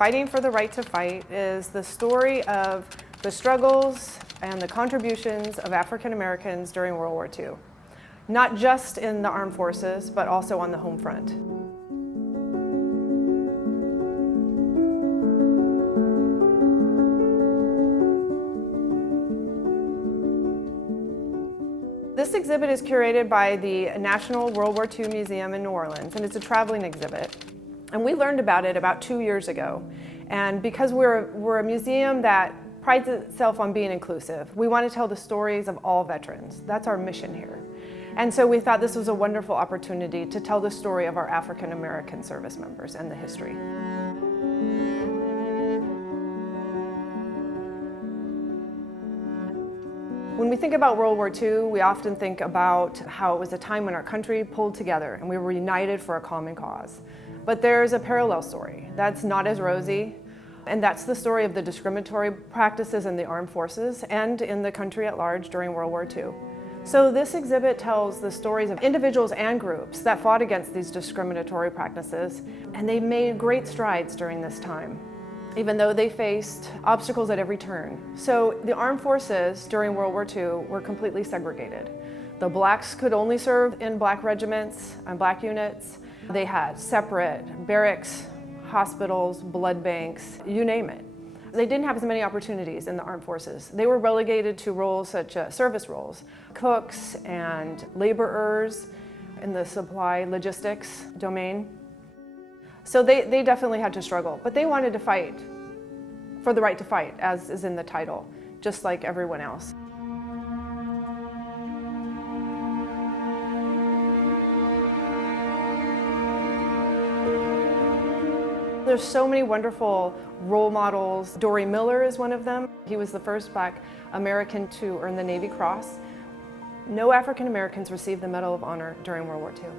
Fighting for the Right to Fight is the story of the struggles and the contributions of African Americans during World War II. Not just in the armed forces, but also on the home front. This exhibit is curated by the National World War II Museum in New Orleans, and it's a traveling exhibit. And we learned about it about 2 years ago. And because we're a museum that prides itself on being inclusive, we want to tell the stories of all veterans. That's our mission here. And so we thought this was a wonderful opportunity to tell the story of our African American service members and the history. When we think about World War II, we often think about how it was a time when our country pulled together and we were united for a common cause. But there's a parallel story that's not as rosy, and that's the story of the discriminatory practices in the armed forces and in the country at large during World War II. So this exhibit tells the stories of individuals and groups that fought against these discriminatory practices, and they made great strides during this time, even though they faced obstacles at every turn. So the armed forces during World War II were completely segregated. The blacks could only serve in black regiments and black units. They had separate barracks, hospitals, blood banks, you name it. They didn't have as many opportunities in the armed forces. They were relegated to roles such as service roles, cooks and laborers in the supply logistics domain. So they definitely had to struggle, but they wanted to fight for the right to fight, as is in the title, just like everyone else. There's so many wonderful role models. Dory Miller is one of them. He was the first Black American to earn the Navy Cross. No African Americans received the Medal of Honor during World War II.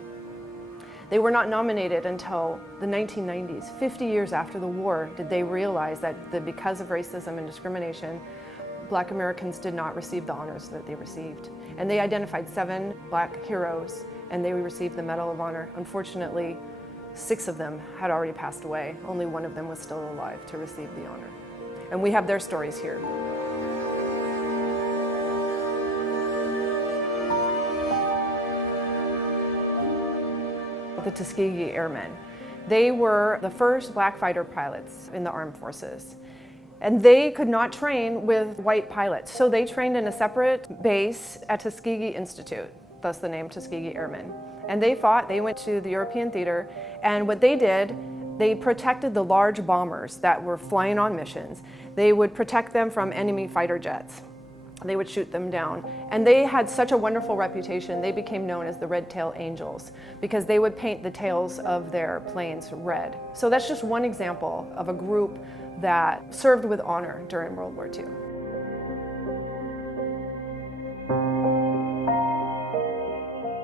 They were not nominated until the 1990s. 50 years after the war did they realize that because of racism and discrimination, Black Americans did not receive the honors that they received. And they identified 7 Black heroes, and they received the Medal of Honor. Unfortunately, 6 of them had already passed away. Only 1 of them was still alive to receive the honor. And we have their stories here. The Tuskegee Airmen. They were the first black fighter pilots in the armed forces. And they could not train with white pilots, so they trained in a separate base at Tuskegee Institute, thus the name Tuskegee Airmen. And they fought, they went to the European theater, and what they did, they protected the large bombers that were flying on missions. They would protect them from enemy fighter jets. They would shoot them down. And they had such a wonderful reputation, they became known as the Red-Tailed Angels, because they would paint the tails of their planes red. So that's just one example of a group that served with honor during World War II.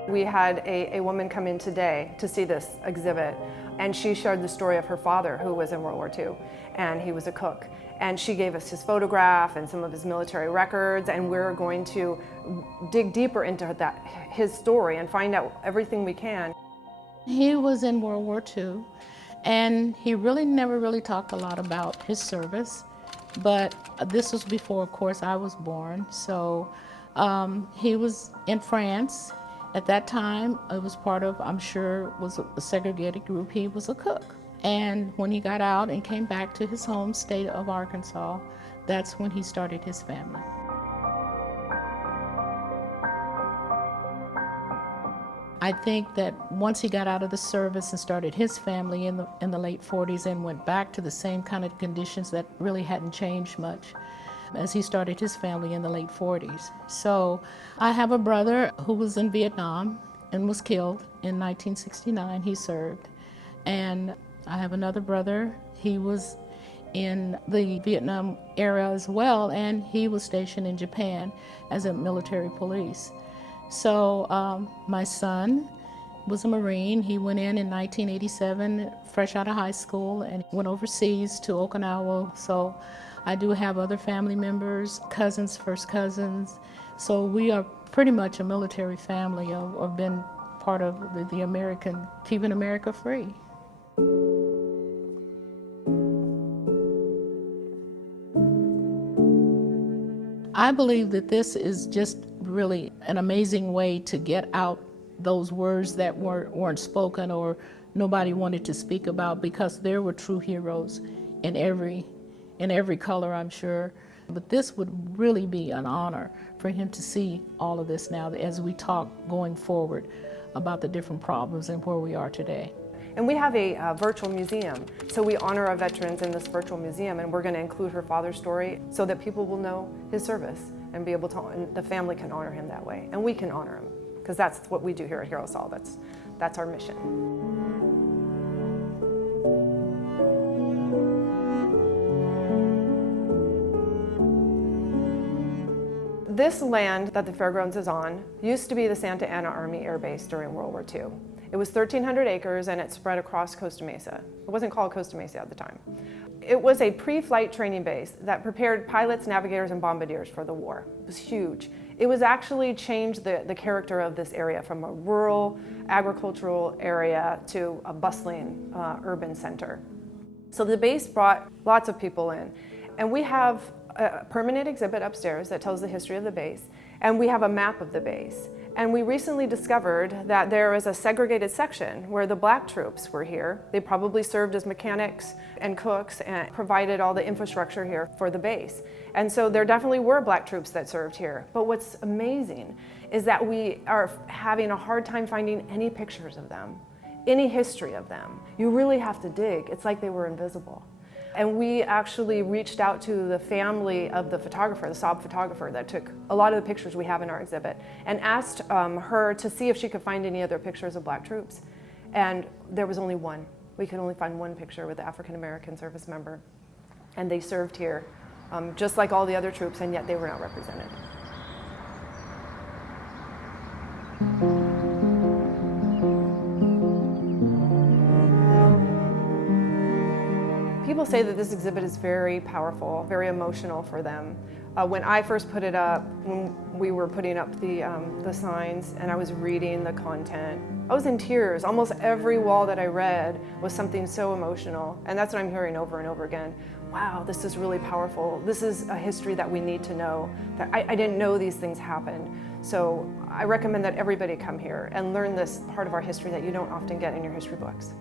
We had a woman come in today to see this exhibit, and she shared the story of her father, who was in World War II, and he was a cook. And she gave us his photograph and some of his military records, and we're going to dig deeper into his story and find out everything we can. He was in World War II, and he never really talked a lot about his service, but this was before, of course, I was born. So he was in France. At that time, it was part of, I'm sure, was a segregated group. He was a cook. And when he got out and came back to his home state of Arkansas, that's when he started his family. I think that once he got out of the service and started his family in the late 40s and went back to the same kind of conditions that really hadn't changed much as he started his family in the late 40s. So I have a brother who was in Vietnam and was killed in 1969. He served. And I have another brother. He was in the Vietnam era as well, and he was stationed in Japan as a military police. So my son was a Marine. He went in 1987, fresh out of high school, and went overseas to Okinawa. So I do have other family members, cousins, first cousins. So we are pretty much a military family, or been part of the American, keeping America free. I believe that this is just really an amazing way to get out those words that weren't spoken or nobody wanted to speak about, because there were true heroes in every color, I'm sure. But this would really be an honor for him to see all of this now as we talk going forward about the different problems and where we are today. And we have a virtual museum, so we honor our veterans in this virtual museum, and we're going to include her father's story so that people will know his service and be able to, and the family can honor him that way, and we can honor him, because that's what we do here at Hero Sol. That's our mission. This land that the fairgrounds is on used to be the Santa Ana Army Air Base during World War II. It was 1,300 acres and it spread across Costa Mesa. It wasn't called Costa Mesa at the time. It was a pre-flight training base that prepared pilots, navigators, and bombardiers for the war. It was huge. It was actually changed the character of this area from a rural agricultural area to a bustling urban center. So the base brought lots of people in. And we have a permanent exhibit upstairs that tells the history of the base, and we have a map of the base. And we recently discovered that there is a segregated section where the black troops were here. They probably served as mechanics and cooks and provided all the infrastructure here for the base. And so there definitely were black troops that served here. But what's amazing is that we are having a hard time finding any pictures of them, any history of them. You really have to dig. It's like they were invisible. And we actually reached out to the family of the photographer, the Saab photographer that took a lot of the pictures we have in our exhibit, and asked her to see if she could find any other pictures of black troops. And there was only one. We could only find one picture with an African-American service member. And they served here, just like all the other troops, and yet they were not represented. People say that this exhibit is very powerful, very emotional for them. When I first put it up, when we were putting up the signs and I was reading the content, I was in tears. Almost every wall that I read was something so emotional. And that's what I'm hearing over and over again. Wow, this is really powerful. This is a history that we need to know. That I didn't know these things happened. So I recommend that everybody come here and learn this part of our history that you don't often get in your history books.